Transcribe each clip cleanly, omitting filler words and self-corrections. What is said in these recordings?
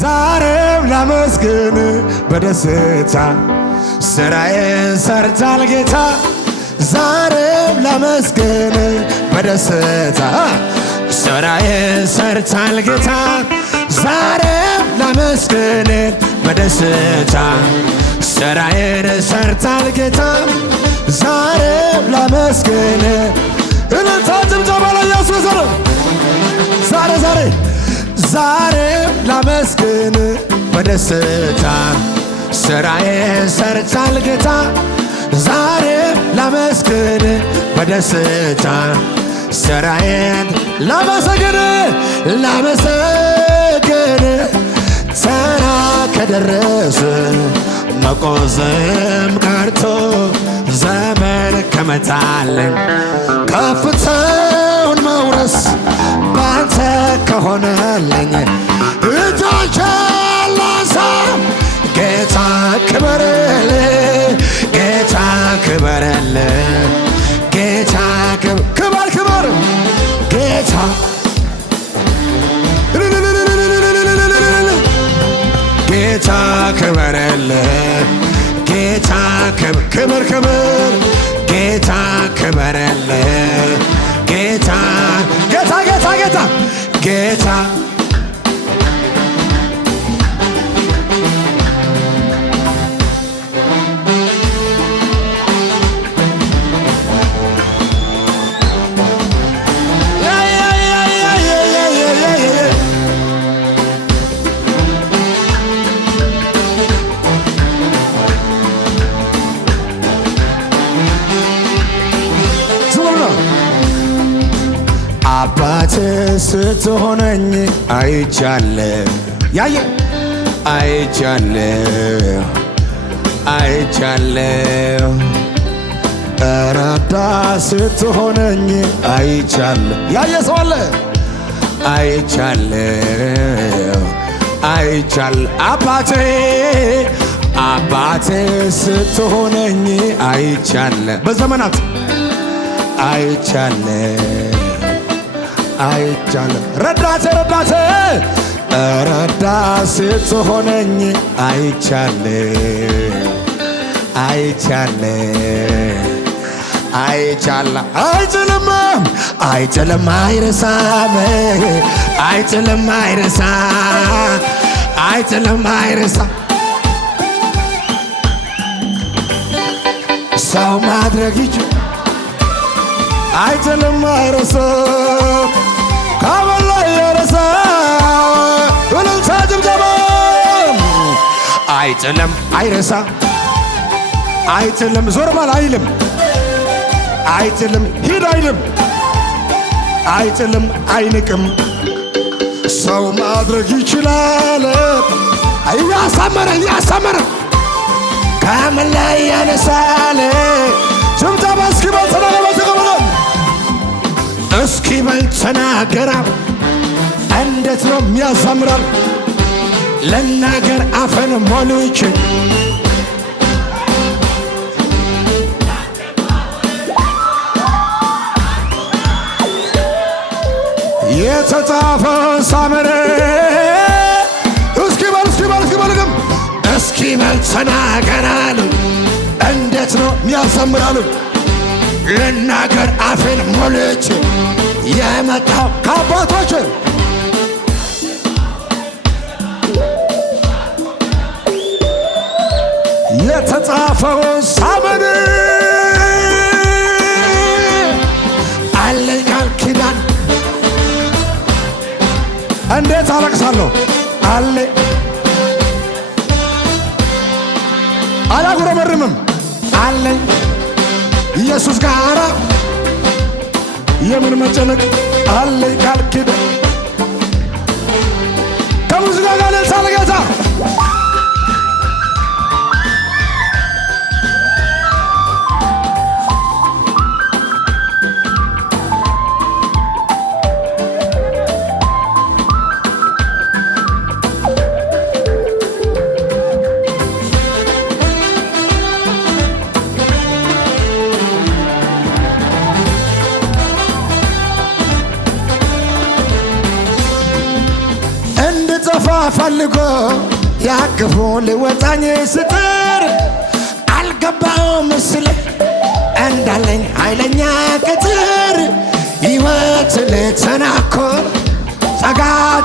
ዛሬም ላመስግን በደስታ ስራዬን ሰርቷል ጌታ ዛሬም ላመስግን በደስታ ስራዬን ሰርቷል ጌታ ዛሬም ላመስግን በደስታ ስራዬን ሰርቷል ጌታ ዛሬም ላመስግን እልልታ ጭብጨባ ለኢየሱስ ዛሬም ላመስግን በደስታ ስራዬን ሰርቷል ጌታ ዛሬም ላመስግን በደስታ ስራዬን ላመሰግን ተራ ከደረሰ መቆዘም ቀርቶ ዘመን ከመታለኝ ከፍታውን መውረስ ባንተ ከሆነልኝ እጆቼን ላንሳ ጌታ ክበርልኝ ጌታ ክበርልኝ ጌታ ክበር ጌታ ጌታ ክበርልኝ ጌታ ክበር ጌታ ክበርልኝ ጌታ ጌታ አባት ስትሆነኝ አይቻለሁ ያየ አይቻለሁ ረዳት ስትሆነኝ አይቻለሁ ያየ ሰው አለ አይቻለሁ አባቴ ስትሆነኝ አይቻለሁ በዘመናት አይቻለሁ ረዳቴ ረዳት ስትሆነኝ አይቻለሁ አይጥልም አይረሳም ሰው ማድረግ ይችላል አይጥልም አይረሳም ከበላይ ያረሳ እልልታ ጭብጨባ አይጥልም አይረሳ አይጥልም ዞር በል አይጥልም ሂድ አይጥልም አይንቅም ሰው ማድረግ ይችላል እያሳመረ ከምን ላይ ያነሳል ጭብጨባ እስኪበል ተናገራ እንዴት ነው የሚያሳምራል ለናገር አፈን ሞልቼ የተጻፈው ሳመረ እስኪበል ተናገራል እንዴት ነው የሚያሳምራል ለናገር አፈን ሞልቼ የመጣው ከአባቶች የተጻፈውን ሳምን አለኝ ቃል ኪዳን እንዴት አለቅሳለሁ አላጉረመርምም አለኝ ኢየሱስ ጋራ የምን መጨነቅ አለኝ ቃል ኪዳን ከሙዚቃ ጋር ለጌታ ፈልጎ ያቅፎ ሊወጣኝ ስጥር አልገባውም ምስል እንዳለኝ ኃይለኛ ቅጥር ሕይወት ልተናኮር ጸጋ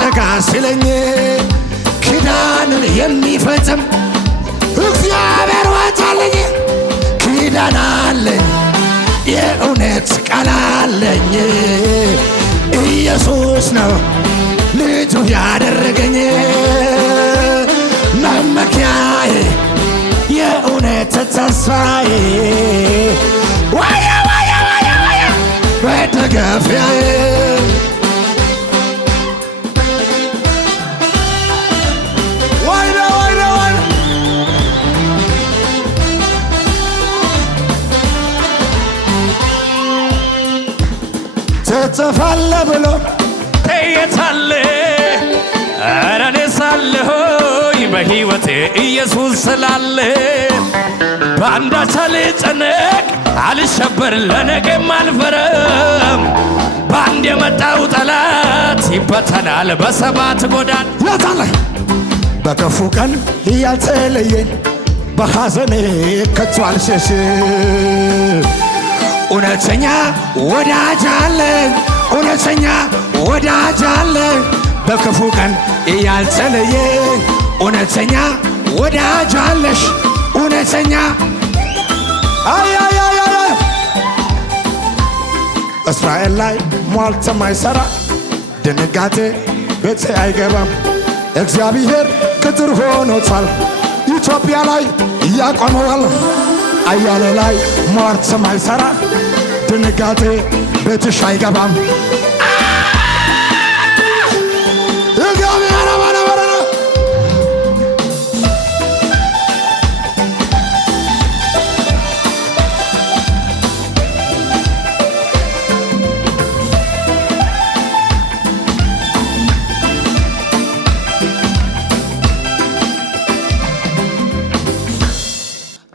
ጸጋ ሲለኝ ኪዳንን የሚፈጽም እግዚአብሔር ወጣልኝ። ኪዳን አለኝ የእውነት ቃል አለኝ ኢየሱስ ነው ልጁ ያደረገኝ መመኪያዬ የእውነት ተስፋዬ ዋያ ዋያ ዋያ ዋያ መደገፊያዬ ዋይዳ ዋይዳ ዋይዳ ትጽፋለህ ብሎ የታለ ኧረ እኔ ሳለሁኝ በሕይወቴ ኢየሱስ ስላለ በአንዳች አልጨነቅ አልሸበር ለነገም አልፈረም። በአንድ የመጣው ጠላት ይበተናል በሰባት ጎዳን። የታለ በክፉ ቀን ያልተለየኝ በሐዘኔ ከቶ አልሸሽ እውነተኛ ወዳጅ አለኝ እውነተኛ ወዳጅ አለኝ በክፉ ቀን ያልተለየኝ እውነተኛ ወዳጅ አለሽ እውነተኛ አያያያያ እስራኤል ላይ ሟልት ማይሰራ ድንጋጤ ቤቴ አይገባም እግዚአብሔር ቅጥር ሆኖታል ኢትዮጵያ ላይ ያቆመዋል አያሌ ላይ ሟልት ማይሰራ ድንጋጤ ቤትሽ አይገባም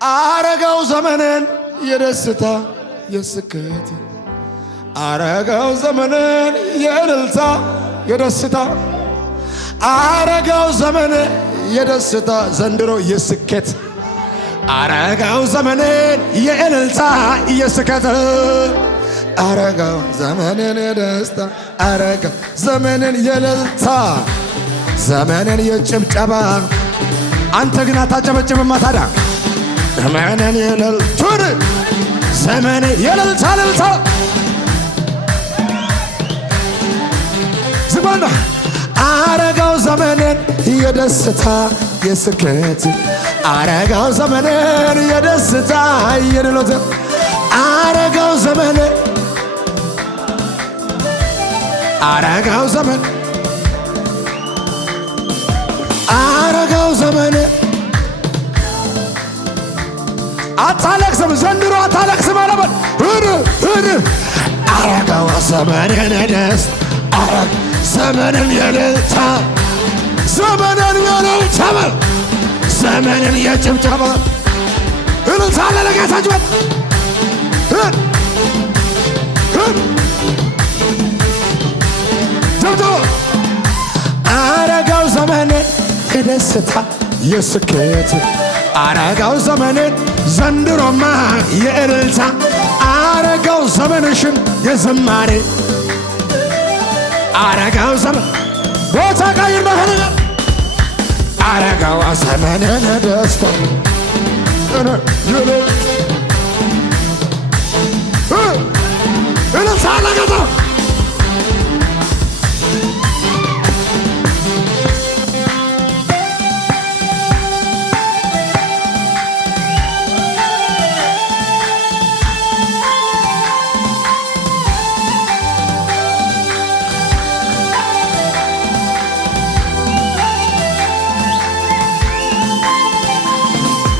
አረገው ዘመንን የደስታ የስኬት አረገው ዘመንን የእልልታ የደስታ አረገው ዘመን የደስታ ዘንድሮ የስኬት አረገው ዘመንን የእልልታ የስኬት አረገው ዘመንን የደስታ አረገው ዘመንን የእልልታ ዘመንን የጭብጨባ አንተ ግን አታጨበጭብማ ታዲያ ዘመንን የእልልቱን ዘመን የእልልታ እልልታ ዝባና አረጋው ዘመንን የደስታ የስኬት አረጋው ዘመንን የደስታ የድሎት አረጋው ዘመን አረጋው ዘመን አረጋው ዘመን አታለቅስም ዘንድሮ አታለቅስም አለበት አረጋው ዘመንን ደስ አረግ ዘመንን የእልልታ ዘመንን የእልልታ ዘመንን የጭብጨባ እልልታ ለጌታችን ጭብጨባ አረጋው ዘመንን የደስታ የስኬት አረጋው ዘመንን ዘንድሮማ የእልልታ አረጋው ዘመንሽን የዝማሬ አረጋው ዘመን ቦታ ቀይር በፈልገ አረጋው ዘመንን ደስታ እልልታ ለጌታ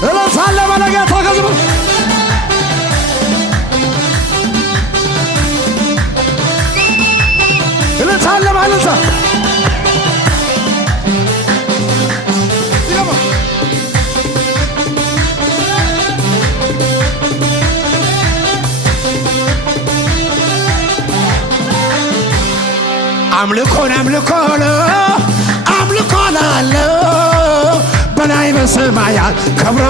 እልልታ ለጌታ ከዝሙ እልልታ ለማለታ አምልኮን አምልኮ በሰማያት ከብሮ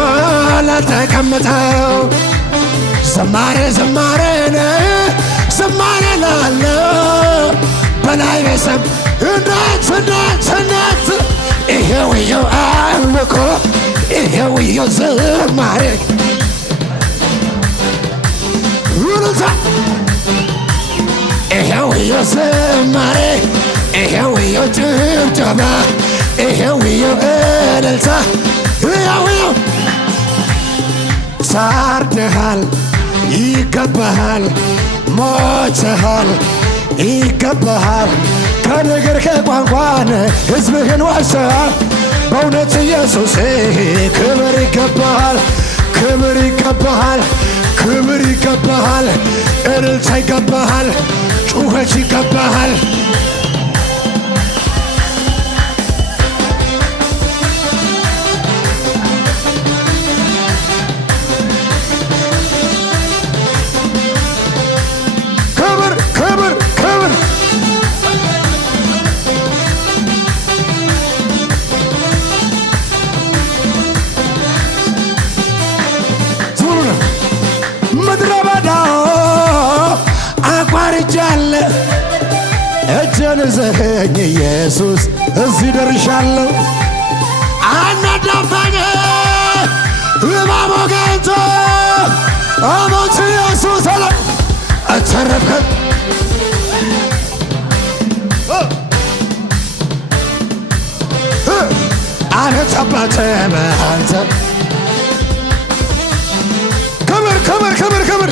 ለተቀመጠው ዝማሬ ዝማሬን ዝማሬ ላለው በላይ በሰም እናት ይሄው ይኸው አምልኮ ይሄው ይኸው ዝማሬ ውሉታ ይሄው ይኸው ዝማሬ ይሄው ይኸው ጭብጨባ ይሄው ይኸው እልልታ ይሄው ይኸው ታርደሃል ይገባሃል ሞተሃል ይገባሃል ከነገር ከቋንቋን ሕዝብህን ዋሰሃል በእውነት ኢየሱስ ክብር ይገባሃል ክብር ይገባሃል ክብር ይገባሃል እልልታ ይገባሃል ጩኸት ይገባሃል እጄን ይዘኸኝ ኢየሱስ እዚህ ደርሻለሁ አናዳፋኝ እባቡ ገብቶ አሞት ኢየሱስ አለ አተረፍከኝ አቤት አባቴ በአንተ ክብር ክብር ክብር ክብር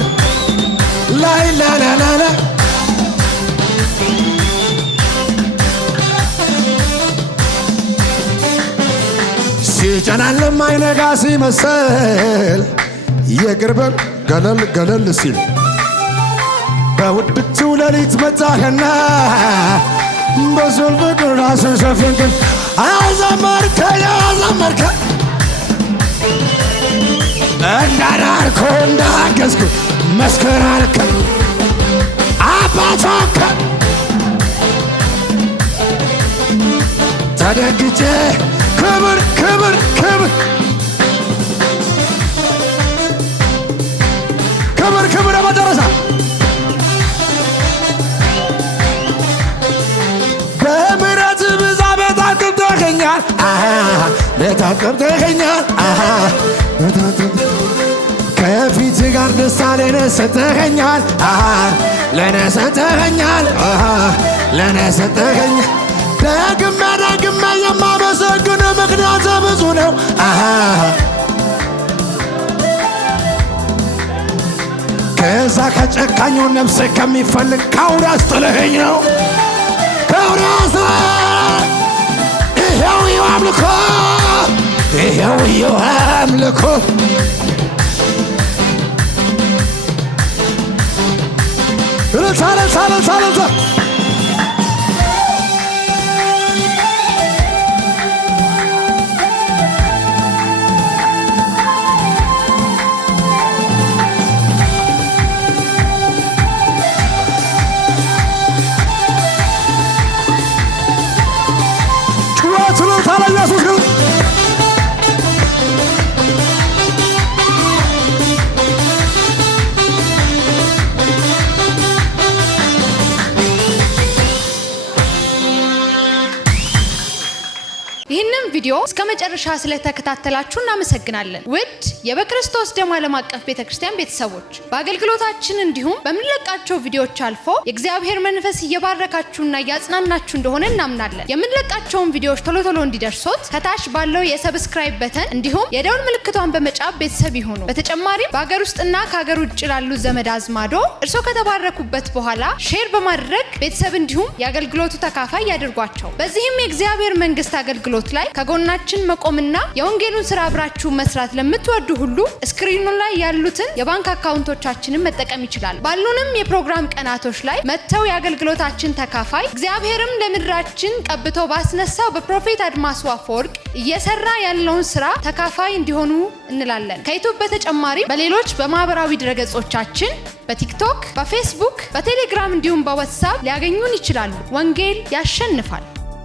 ላይ ላላላላ ሲጨናለም አይነጋ ሲመስል የቅርብም ገለል ገለል ሲል በውድቅቱ ሌሊት መጣህና በዙል ፍቅር ራስን ሸፈንክን አዘመርከኝ አዘመርከኝ እንዳዳርኩ እንዳገዝኩ መስከር አልከኝ አባቶከ ተደግቼ ክብር ክብር ክብር ክብር ክብር መጨረሻ በምሕረት ብዛት ቤት አቅብተኸኛል ቤት አቅብተኸኛል ከፊት ጋር ደስታ ለኔ ሰጠኸኛል ለኔ ሰጠኸኛል ለኔ ሰጠኸኛል ደግሜ ደግሜ የማመሰግን ምክንያት ብዙ ነው ከዛ ከጨካኙ ነፍስ ከሚፈልግ ከአውሬ አስጥለኸኝ ነው ከአውሬ ይሄው ይኸው አምልኮ ይሄው ይኸው አምልኮ እልልታ እልልታ እልልታ እልልታ ኢየሱስ ግን ይህንን ቪዲዮ እስከ መጨረሻ ስለተከታተላችሁ እናመሰግናለን። ውድ የበክርስቶስ ደም ዓለም አቀፍ ቤተክርስቲያን ቤተሰቦች በአገልግሎታችን እንዲሁም በምንለቃቸው ቪዲዮዎች አልፎ የእግዚአብሔር መንፈስ እየባረካችሁና እያጽናናችሁ እንደሆነ እናምናለን። የምንለቃቸውን ቪዲዮዎች ቶሎ ቶሎ እንዲደርሶት ከታች ባለው የሰብስክራይብ በተን እንዲሁም የደውል ምልክቷን በመጫን ቤተሰብ ይሁኑ። በተጨማሪም በአገር ውስጥና ከሀገር ውጭ ላሉ ዘመድ አዝማዶ እርሶ ከተባረኩበት በኋላ ሼር በማድረግ ቤተሰብ እንዲሁም የአገልግሎቱ ተካፋይ ያድርጓቸው። በዚህም የእግዚአብሔር መንግስት አገልግሎት ላይ ከጎናችን መቆምና የወንጌሉን ስራ አብራችሁ መስራት ለምትወዱ ሁሉ ስክሪኑ ላይ ያሉትን የባንክ አካውንቶቻችንን መጠቀም ይችላል። ባሉንም የፕሮግራም ቀናቶች ላይ መተው የአገልግሎታችን ተካፋይ እግዚአብሔርም ለምድራችን ቀብቶ ባስነሳው በፕሮፌት አድማሱ አፈወርቅ እየሰራ ያለውን ስራ ተካፋይ እንዲሆኑ እንላለን። ከዩቲዩብ በተጨማሪ በሌሎች በማህበራዊ ድረገጾቻችን በቲክቶክ፣ በፌስቡክ፣ በቴሌግራም እንዲሁም በዋትስአፕ ሊያገኙን ይችላሉ። ወንጌል ያሸንፋል።